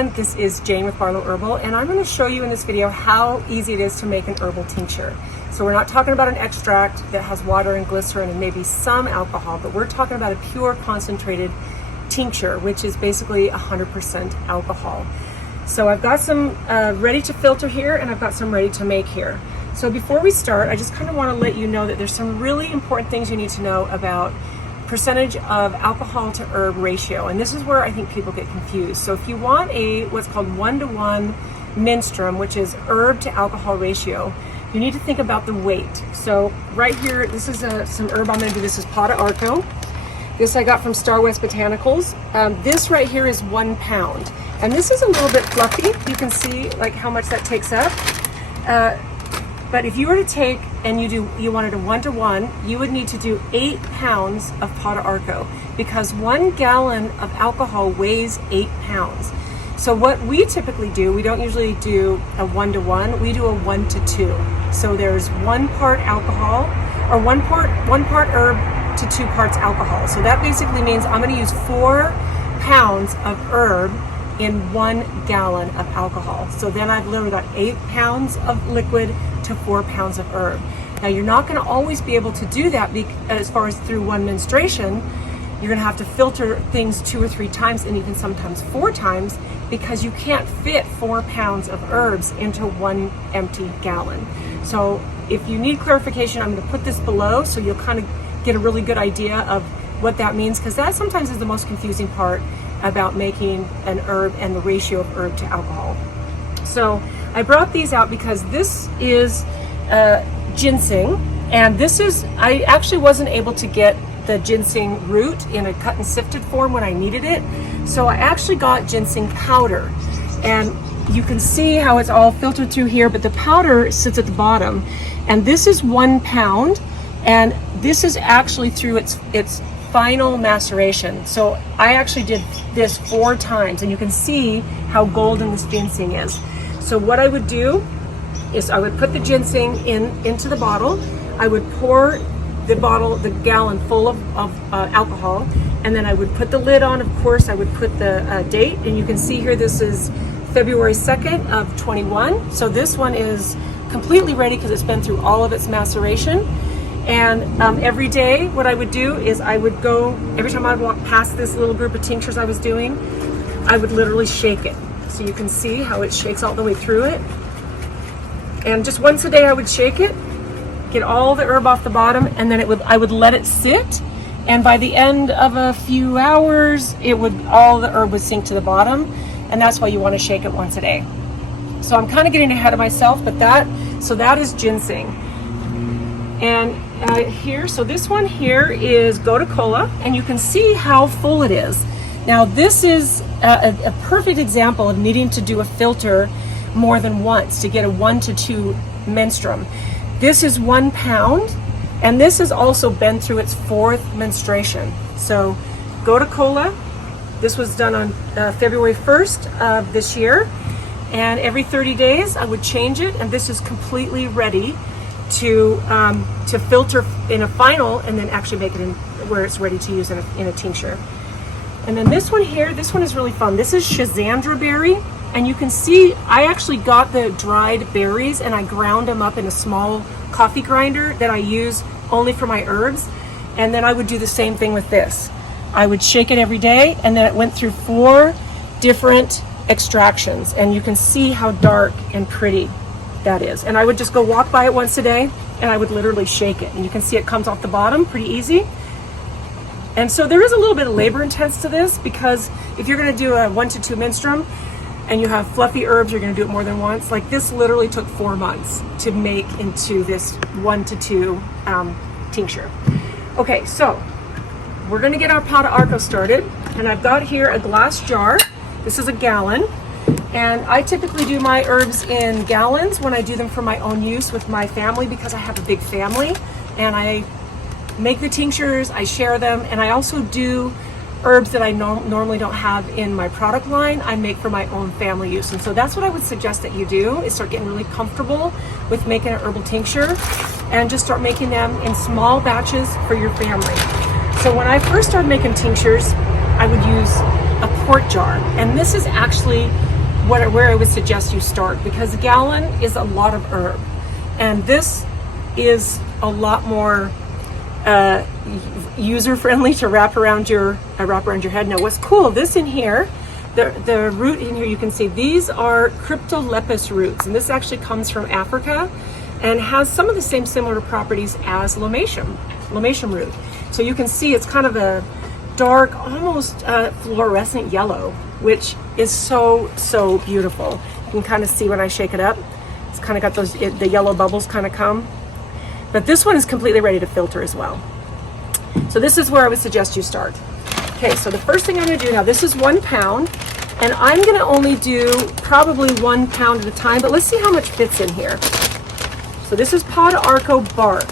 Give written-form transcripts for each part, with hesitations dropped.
everyone, this is Jane with Barlow Herbal, and I'm going to show you in this video how easy it is to make an herbal tincture. So we're not talking about an extract that has water and glycerin and maybe some alcohol, but we're talking about a pure concentrated tincture, which is basically 100% alcohol. So I've got some ready to filter here, and I've got some ready to make here. So before we start, I just kind of want to let you know that there's some really important things you need to know about percentage of alcohol to herb ratio, and this is where I think people get confused. So if you want a what's called 1-to-1 menstruum, which is herb to alcohol ratio, you need to think about the weight. So right here, this is some herb I'm going to do. This is Pata Arco. This I got from Star West Botanicals. This right here is 1 pound, and this is a little bit fluffy. You can see like how much that takes up. But if you were to take and you wanted a 1-to-1, you would need to do 8 pounds of Pata Arco, because 1 gallon of alcohol weighs 8 pounds. So what we typically do, we don't usually do a 1-to-1, we do a 1-to-2. So there's 1 part alcohol, or one part herb to 2 parts alcohol. So that basically means I'm going to use 4 pounds of herb in 1 gallon of alcohol. So then I've literally got 8 pounds of liquid to 4 pounds of herb. Now you're not going to always be able to do that as far as through one menstruation. You're going to have to filter things 2 or 3 times, and even sometimes 4 times, because you can't fit 4 pounds of herbs into 1 empty gallon. So if you need clarification, I'm going to put this below so you'll kind of get a really good idea of what that means, because that sometimes is the most confusing part about making an herb and the ratio of herb to alcohol. So I brought these out because this is ginseng, and this is, I actually wasn't able to get the ginseng root in a cut and sifted form when I needed it. So I actually got ginseng powder, and you can see how it's all filtered through here, but the powder sits at the bottom, and this is 1 pound, and this is actually through its final maceration. So I actually did this 4 times, and you can see how golden this ginseng is. So what I would do is I would put the ginseng into the bottle. I would pour the gallon full of alcohol, and then I would put the lid on. Of course, I would put the date, and you can see here this is February 2nd of 21. So this one is completely ready because it's been through all of its maceration. And every day what I would do is I would go, every time I would walk past this little group of tinctures I was doing, I would literally shake it. So you can see how it shakes all the way through it. And just once a day I would shake it, get all the herb off the bottom, and then I would let it sit. And by the end of a few hours, all the herb would sink to the bottom. And that's why you want to shake it once a day. So I'm kind of getting ahead of myself, but that is ginseng. And here, so this one here is Gotu Kola, and you can see how full it is. Now this is a perfect example of needing to do a filter more than once to get a 1-to-2 menstruum. This is 1 pound, and this has also been through its 4th menstruation. So Gotu Kola, this was done on February 1st of this year, and every 30 days I would change it, and this is completely ready to filter in a final, and then actually make it in where it's ready to use in a tincture. And then this one here, this one is really fun. This is Schizandra berry, and you can see I actually got the dried berries and I ground them up in a small coffee grinder that I use only for my herbs. And then I would do the same thing with this. I would shake it every day, and then it went through 4 different extractions, and you can see how dark and pretty that is. And I would just go walk by it once a day, and I would literally shake it, and you can see it comes off the bottom pretty easy. And so there is a little bit of labor intense to this, because if you're going to do a 1-to-2 menstruum and you have fluffy herbs, you're going to do it more than once. Like this literally took 4 months to make into this 1-to-2 tincture. Okay, so we're going to get our Pata Arco started, and I've got here a glass jar. This is a gallon. And I typically do my herbs in gallons when I do them for my own use with my family, because I have a big family, and I make the tinctures, I share them, and I also do herbs that I normally don't have in my product line. I make for my own family use. And so that's what I would suggest that you do, is start getting really comfortable with making an herbal tincture, and just start making them in small batches for your family. So when I first started making tinctures, I would use a quart jar, and this is actually where I would suggest you start, because a gallon is a lot of herb, and this is a lot more user friendly to wrap around your head. Now, what's cool, this in here, the root in here, you can see these are cryptolepis roots, and this actually comes from Africa and has some of the same similar properties as lomatium root. So you can see it's kind of a dark, almost fluorescent yellow, which is so beautiful. You can kind of see when I shake it up, it's kind of got those, the yellow bubbles kind of come. But this one is completely ready to filter as well. So this is where I would suggest you start. Okay, so the first thing I'm gonna do now, this is 1 pound, and I'm gonna only do probably 1 pound at a time, but let's see how much fits in here. So this is Pau d'Arco bark.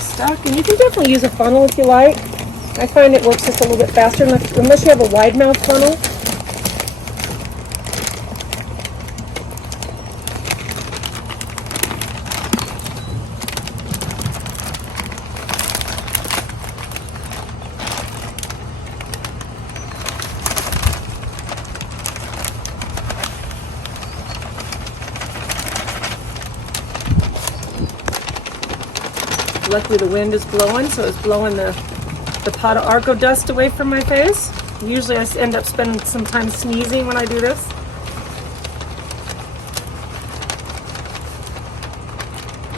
Stuck, and you can definitely use a funnel if you like. I find it works just a little bit faster unless you have a wide mouth funnel. Luckily the wind is blowing, so it's blowing the Pau d'Arco dust away from my face. Usually I end up spending some time sneezing when I do this.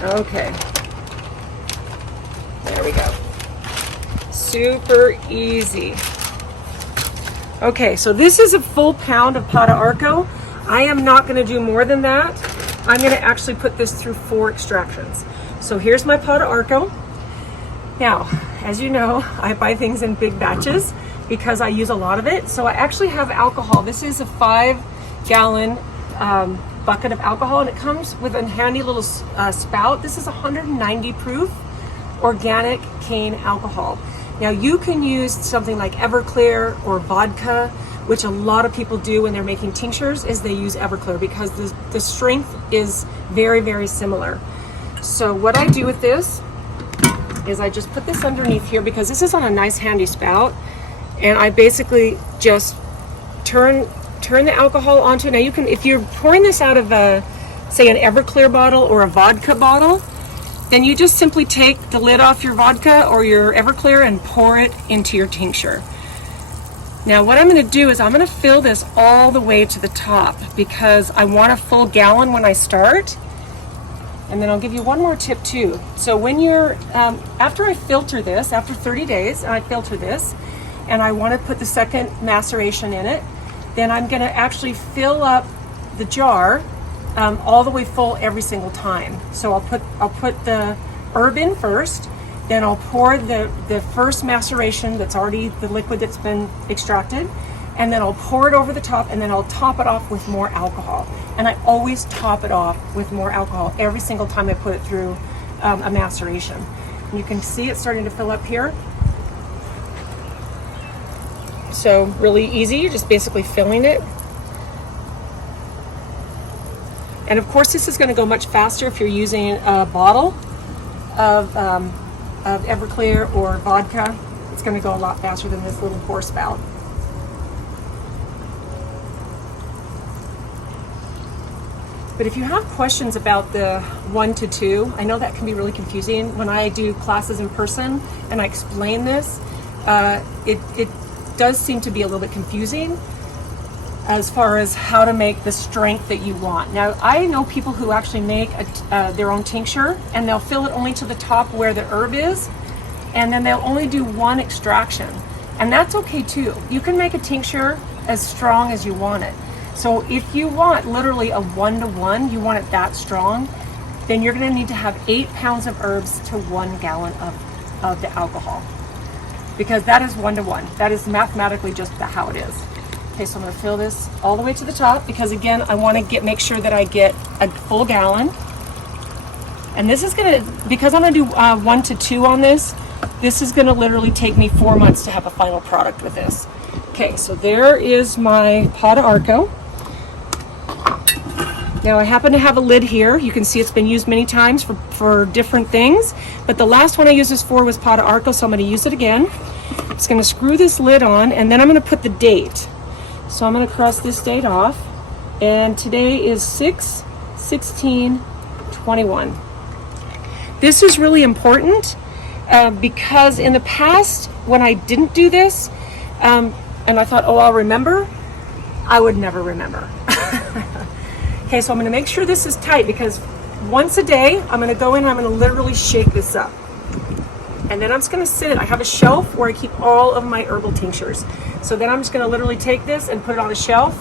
Okay. There we go. Super easy. Okay, so this is a full pound of Pau d'Arco. I am not going to do more than that. I'm going to actually put this through 4 extractions. So here's my Pau d'Arco. Now, as you know, I buy things in big batches because I use a lot of it. So I actually have alcohol. This is a 5-gallon bucket of alcohol, and it comes with a handy little spout. This is 190 proof organic cane alcohol. Now you can use something like Everclear or vodka, which a lot of people do when they're making tinctures, is they use Everclear because the strength is very similar. So what I do with this is I just put this underneath here because this is on a nice handy spout, and I basically just turn the alcohol onto it. Now you can, if you're pouring this out of a, say, an Everclear bottle or a vodka bottle, then you just simply take the lid off your vodka or your Everclear and pour it into your tincture. Now what I'm going to do is I'm going to fill this all the way to the top because I want a full gallon when I start. And then I'll give you one more tip too. So when you're, after I filter this, after 30 days, I filter this, and I want to put the second maceration in it, then I'm going to actually fill up the jar all the way full every single time. So I'll put the herb in first, then I'll pour the first maceration that's already the liquid that's been extracted, and then I'll pour it over the top, and then I'll top it off with more alcohol. And I always top it off with more alcohol every single time I put it through a maceration. And you can see it starting to fill up here. So really easy, you're just basically filling it. And of course this is going to go much faster if you're using a bottle of Everclear or vodka. It's going to go a lot faster than this little pour spout. But if you have questions about the 1 to 2, I know that can be really confusing. When I do classes in person and I explain this, it does seem to be a little bit confusing as far as how to make the strength that you want. Now, I know people who actually make their own tincture, and they'll fill it only to the top where the herb is, and then they'll only do 1 extraction. And that's okay too. You can make a tincture as strong as you want it. So if you want literally a 1-to-1, you want it that strong, then you're going to need to have 8 pounds of herbs to 1 gallon of the alcohol, because that is 1-to-1. That is mathematically just how it is. Okay, so I'm going to fill this all the way to the top because again, I want to make sure that I get a full gallon. And this is going to, because I'm going to do 1 to 2 on this, This is gonna literally take me 4 months to have a final product with this. Okay, so there is my pot of Arco. Now I happen to have a lid here. You can see it's been used many times for different things, but the last one I used this for was pot of Arco, so I'm gonna use it again. I'm just gonna screw this lid on, and then I'm gonna put the date. So I'm gonna cross this date off, and today is 6/16/21. This is really important because in the past, when I didn't do this, and I thought, oh, I'll remember, I would never remember. Okay, so I'm gonna make sure this is tight because once a day, I'm gonna go in and I'm gonna literally shake this up. And then I'm just gonna sit it. I have a shelf where I keep all of my herbal tinctures. So then I'm just gonna literally take this and put it on a shelf,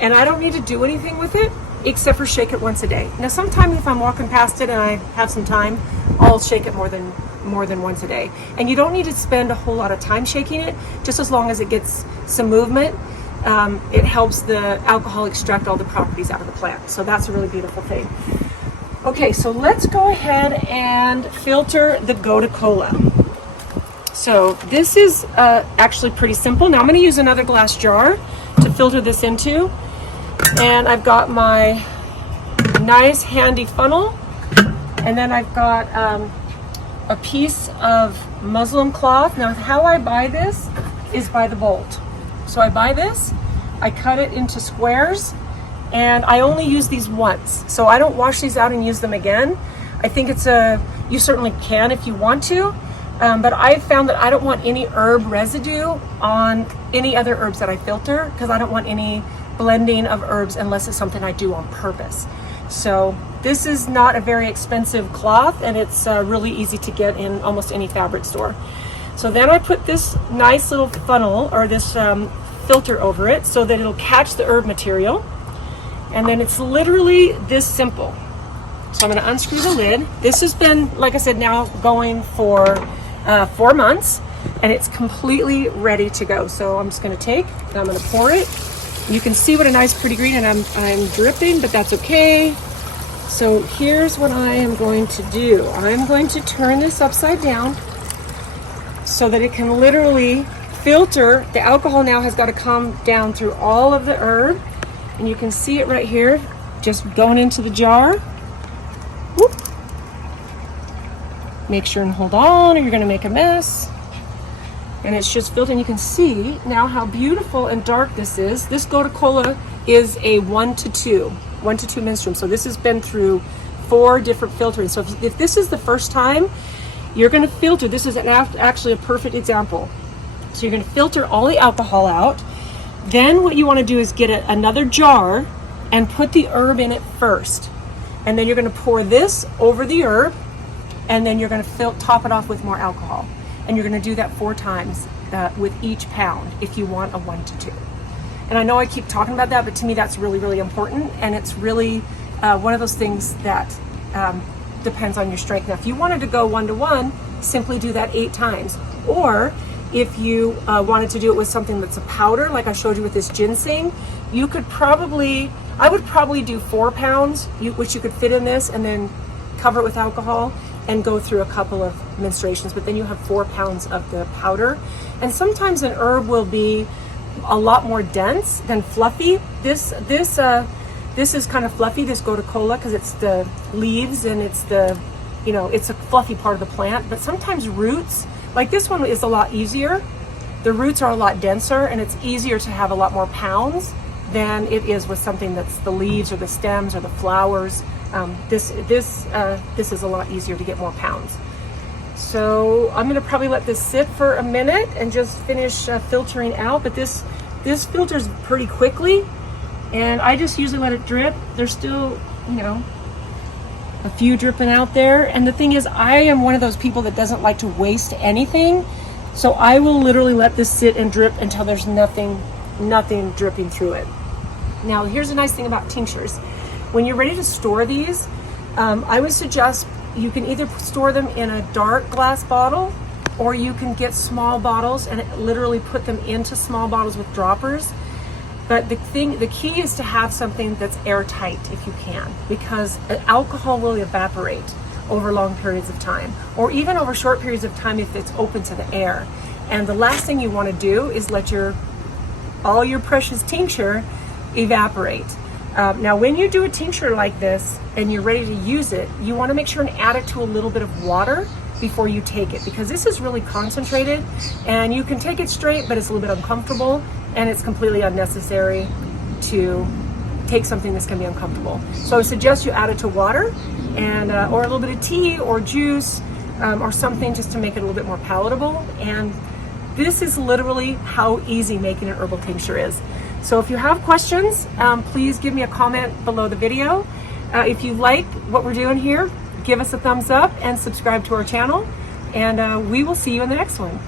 and I don't need to do anything with it except for shake it once a day. Now sometimes if I'm walking past it and I have some time, I'll shake it more than once a day. And you don't need to spend a whole lot of time shaking it, just as long as it gets some movement. It helps the alcohol extract all the properties out of the plant. So that's a really beautiful thing. Okay, so let's go ahead and filter the Gotu Kola. So this is actually pretty simple. Now I'm going to use another glass jar to filter this into. And I've got my nice handy funnel. And then I've got a piece of muslin cloth. Now how I buy this is by the bolt. So I buy this, I cut it into squares, and I only use these once. So I don't wash these out and use them again. I think you certainly can if you want to, but I've found that I don't want any herb residue on any other herbs that I filter, because I don't want any blending of herbs unless it's something I do on purpose. So this is not a very expensive cloth, and it's really easy to get in almost any fabric store. So then I put this nice little funnel, or this filter over it, so that it'll catch the herb material. And then it's literally this simple. So I'm going to unscrew the lid. This has been, like I said, now going for 4 months, and it's completely ready to go. So I'm just going to take, and I'm going to pour it. You can see what a nice pretty green, and I'm dripping, but that's okay. So here's what I am going to do. I'm going to turn this upside down so that it can literally filter. The alcohol now has got to come down through all of the herb, and you can see it right here, just going into the jar. Whoop. Make sure and hold on, or you're going to make a mess. And it's just filtered, and you can see now how beautiful and dark this is. This Gotu Kola is a 1 to 2 menstruum. So this has been through 4 different filtering. So if this is the first time you're going to filter, this is actually a perfect example. So you're going to filter all the alcohol out. Then what you want to do is get another jar and put the herb in it first. And then you're going to pour this over the herb, and then you're going to top it off with more alcohol. And you're going to do that 4 times with each pound if you want a 1 to 2. And I know I keep talking about that, but to me that's really, really important. And it's really one of those things that depends on your strength. Now, if you wanted to go 1 to 1, simply do that 8 times. Or if you wanted to do it with something that's a powder, like I showed you with this ginseng, you could I would probably do 4 pounds, which you could fit in this, and then cover it with alcohol and go through a couple of menstruations. But then you have 4 pounds of the powder. And sometimes an herb will be a lot more dense than fluffy. This is kind of fluffy, this Gotu Kola, because it's the leaves and it's it's a fluffy part of the plant. But sometimes roots, like this one, is a lot easier. The roots are a lot denser, and it's easier to have a lot more pounds than it is with something that's the leaves or the stems or the flowers. This is a lot easier to get more pounds. So I'm going to probably let this sit for a minute and just finish filtering out. But this filters pretty quickly, and I just usually let it drip. There's still, a few dripping out there. And the thing is, I am one of those people that doesn't like to waste anything. So I will literally let this sit and drip until there's nothing dripping through it. Now, here's a nice thing about tinctures. When you're ready to store these, I would suggest you can either store them in a dark glass bottle, or you can get small bottles and literally put them into small bottles with droppers. But the key is to have something that's airtight if you can, because alcohol will evaporate over long periods of time, or even over short periods of time if it's open to the air. And the last thing you want to do is let all your precious tincture evaporate. Now, when you do a tincture like this and you're ready to use it, you want to make sure and add it to a little bit of water before you take it, because this is really concentrated and you can take it straight, but it's a little bit uncomfortable and it's completely unnecessary to take something that's going to be uncomfortable. So I suggest you add it to water and or a little bit of tea or juice or something just to make it a little bit more palatable. And this is literally how easy making an herbal tincture is. So if you have questions, please give me a comment below the video. If you like what we're doing here, give us a thumbs up and subscribe to our channel, and we will see you in the next one.